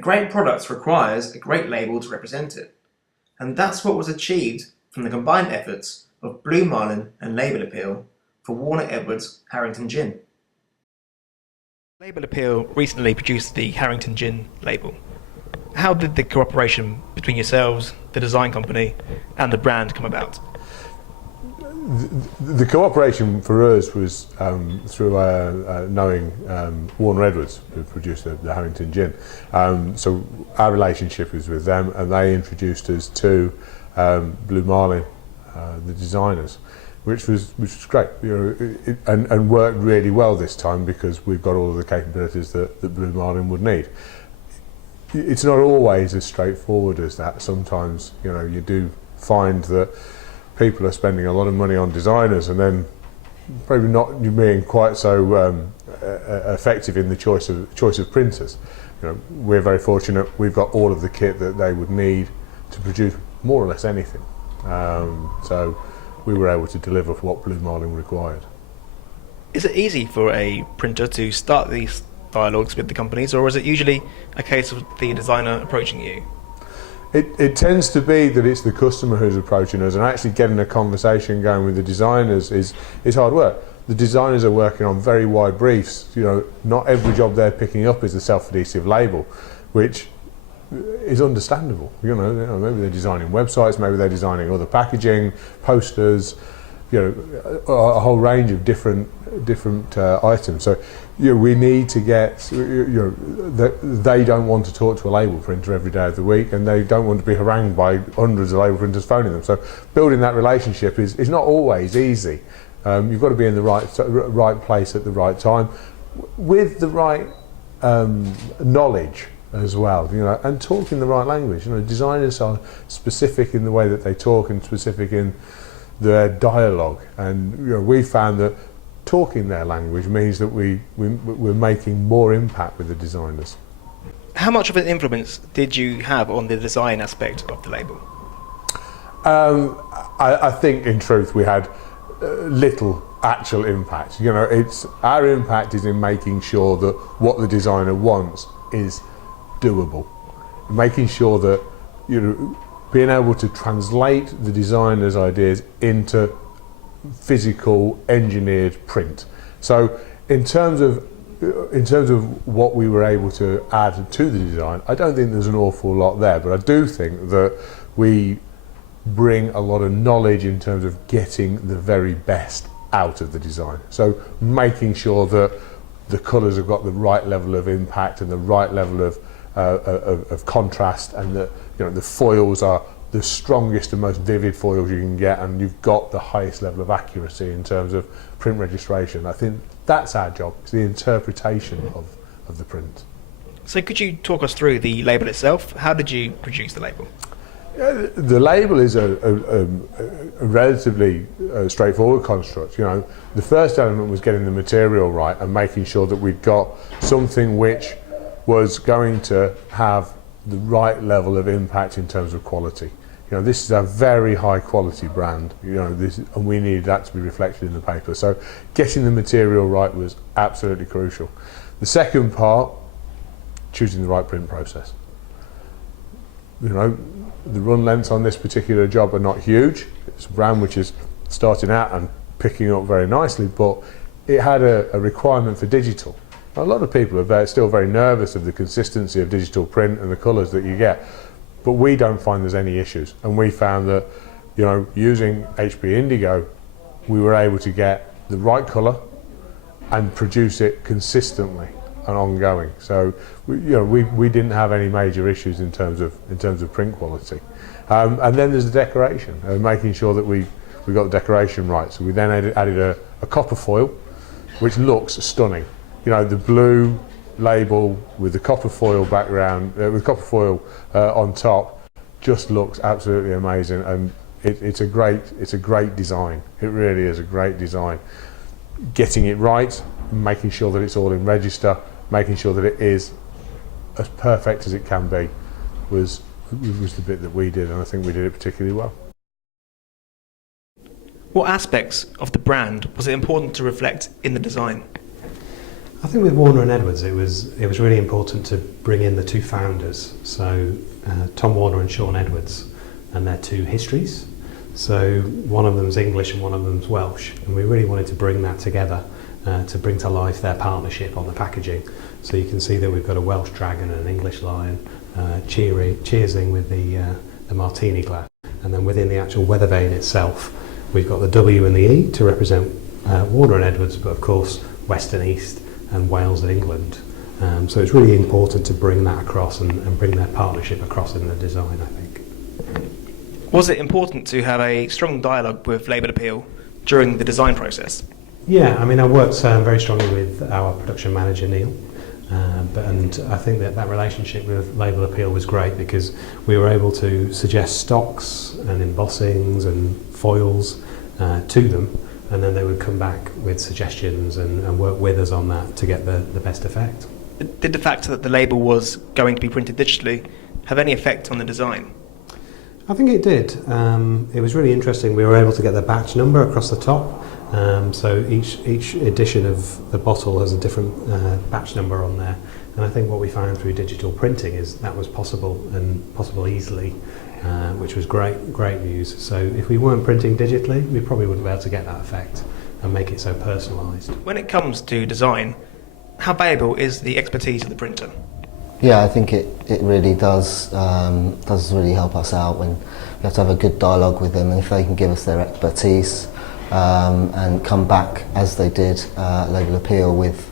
A great product requires a great label to represent it, and that's what was achieved from the combined efforts of Blue Marlin and label appeal for Warner Edwards Harrington Gin. Label Appeal recently produced the Harrington Gin label. How did the cooperation between yourselves, the design company, and the brand come about? The cooperation for us was through knowing Warner Edwards, who produced the Harrington Gin. So our relationship was with them, and they introduced us to Blue Marlin, the designers, which was great, and worked really well this time because we've got all of the capabilities that Blue Marlin would need. It's not always as straightforward as that. Sometimes you do find that people are spending a lot of money on designers and then probably not being quite so effective in the choice of printers. We're very fortunate. We've got all of the kit that they would need to produce more or less anything. So we were able to deliver for what Blue Marlin required. Is it easy for a printer to start these dialogues with the companies, or is it usually a case of the designer approaching you? It tends to be that it's the customer who's approaching us, and actually getting a conversation going with the designers is hard work. The designers are working on very wide briefs. Not every job they're picking up is a self-adhesive label, which is understandable. Maybe they're designing websites, maybe they're designing other packaging, posters, a whole range of different items. So we need to get, they don't want to talk to a label printer every day of the week, and they don't want to be harangued by hundreds of label printers phoning them. So building that relationship is not always easy. You've got to be in the right place at the right time, with the right knowledge as well, and talking the right language. Designers are specific in the way that they talk and specific in their dialogue, and we found that talking their language means that we're making more impact with the designers. How much of an influence did you have on the design aspect of the label? I think in truth we had little actual impact. Our impact is in making sure that what the designer wants is doable, making sure that being able to translate the designer's ideas into physical engineered print. So in terms of what we were able to add to the design, I don't think there's an awful lot there, but I do think that we bring a lot of knowledge in terms of getting the very best out of the design. So making sure that the colours have got the right level of impact and the right level of contrast, and that the foils are the strongest and most vivid foils you can get, and you've got the highest level of accuracy in terms of print registration. I think that's our job. It's the interpretation of the print. So could you talk us through the label itself? How did you produce the label? The label is a relatively straightforward construct. The first element was getting the material right and making sure that we'd got something which was going to have the right level of impact in terms of quality. This is a very high quality brand, and we needed that to be reflected in the paper. So getting the material right was absolutely crucial. The second part, choosing the right print process. The run lengths on this particular job are not huge. It's a brand which is starting out and picking up very nicely, but it had a requirement for digital. A lot of people are still very nervous of the consistency of digital print and the colours that you get, but we don't find there's any issues. And we found that, using HP Indigo, we were able to get the right colour and produce it consistently and ongoing. So we didn't have any major issues in terms of print quality. And then there's the decoration, making sure that we got the decoration right. So we then added a copper foil, which looks stunning. The blue label with the copper foil background, with copper foil on top, just looks absolutely amazing, and it's a great design. It really is a great design. Getting it right, making sure that it's all in register, making sure that it is as perfect as it can be, was the bit that we did, and I think we did it particularly well. What aspects of the brand was it important to reflect in the design? I think with Warner and Edwards, it was really important to bring in the two founders, so Tom Warner and Sean Edwards, and their two histories. So one of them's English and one of them's Welsh, and we really wanted to bring that together to bring to life their partnership on the packaging. So you can see that we've got a Welsh dragon and an English lion cheersing with the martini glass, and then within the actual weather vane itself, we've got the W and the E to represent Warner and Edwards, but of course West and East and Wales and England. So it's really important to bring that across and bring their partnership across in the design, I think. Was it important to have a strong dialogue with label appeal during the design process? Yeah, I mean, I worked very strongly with our production manager, Neil, and I think that relationship with label appeal was great because we were able to suggest stocks and embossings and foils to them, and then they would come back with suggestions and work with us on that to get the best effect. Did the fact that the label was going to be printed digitally have any effect on the design? I think it did. It was really interesting. We were able to get the batch number across the top. So each edition of the bottle has a different batch number on there. And I think what we found through digital printing is that was possible and possible easily, which was great news. So if we weren't printing digitally, we probably wouldn't be able to get that effect and make it so personalised. When it comes to design, how valuable is the expertise of the printer? Yeah, I think it really does really help us out when we have to have a good dialogue with them, and if they can give us their expertise and come back as they did label appeal with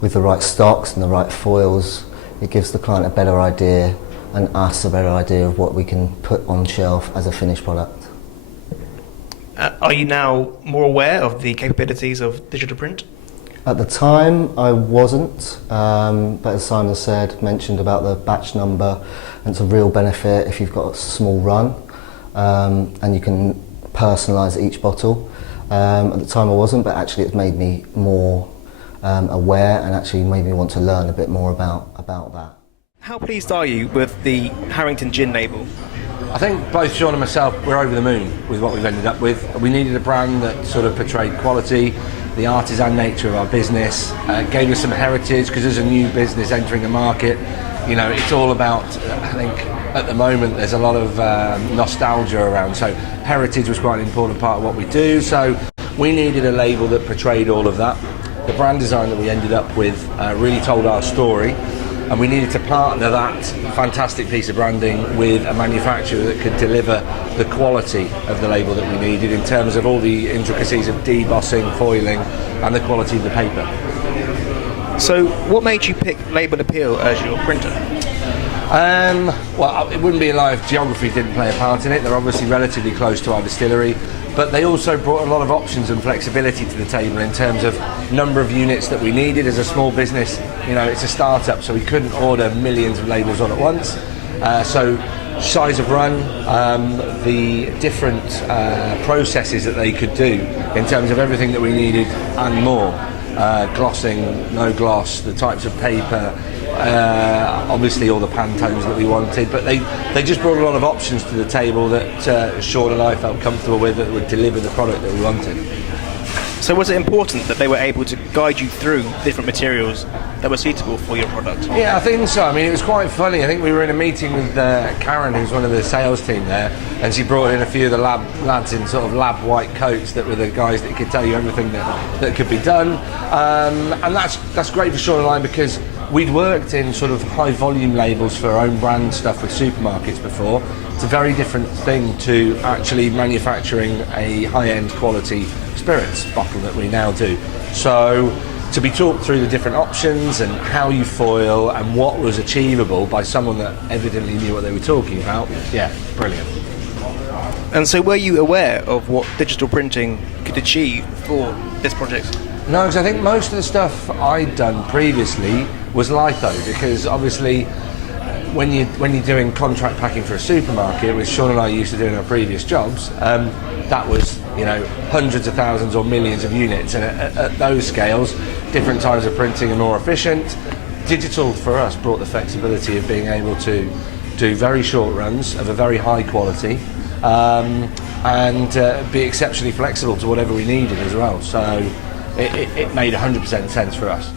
the right stocks and the right foils, it gives the client a better idea and us a better idea of what we can put on shelf as a finished product. Are you now more aware of the capabilities of digital print? At the time I wasn't, but as Simon mentioned about the batch number, and it's a real benefit if you've got a small run and you can personalise each bottle. At the time I wasn't, but actually it's made me more aware and actually made me want to learn a bit more about that. How pleased are you with the Harrington Gin label? I think both Sean and myself were over the moon with what we've ended up with. We needed a brand that sort of portrayed quality, the artisan nature of our business, gave us some heritage, because as a new business entering the market, you know, it's all about, I think at the moment there's a lot of nostalgia around, so heritage was quite an important part of what we do, so we needed a label that portrayed all of that. The brand design that we ended up with really told our story, and we needed to partner that fantastic piece of branding with a manufacturer that could deliver the quality of the label that we needed in terms of all the intricacies of debossing, foiling and the quality of the paper. So what made you pick label appeal as your printer? Well, it wouldn't be a lie if geography didn't play a part in it. They're obviously relatively close to our distillery, but they also brought a lot of options and flexibility to the table in terms of number of units that we needed. As a small business, you know, it's a start-up, so we couldn't order millions of labels on at once. So size of run, the different processes that they could do in terms of everything that we needed and more. Glossing, no gloss, the types of paper, obviously all the Pantones that we wanted, but they just brought a lot of options to the table that Sean and I felt comfortable with, that would deliver the product that we wanted. So was it important that they were able to guide you through different materials that were suitable for your product? Yeah, I think so. I mean, it was quite funny. I think we were in a meeting with Karen, who's one of the sales team there, and she brought in a few of the lads in sort of lab white coats that were the guys that could tell you everything that could be done. And that's great for Sean and I, because we'd worked in sort of high volume labels for our own brand stuff with supermarkets before. It's a very different thing to actually manufacturing a high-end quality spirits bottle that we now do. So to be talked through the different options and how you foil and what was achievable by someone that evidently knew what they were talking about, yeah, brilliant. And so were you aware of what digital printing could achieve for this project? No, because I think most of the stuff I'd done previously was litho, because obviously when you're doing contract packing for a supermarket, which Sean and I used to do in our previous jobs, that was, you know, hundreds of thousands or millions of units, and at those scales, different types of printing are more efficient. Digital for us brought the flexibility of being able to do very short runs of a very high quality, and be exceptionally flexible to whatever we needed as well. So it made 100% sense for us.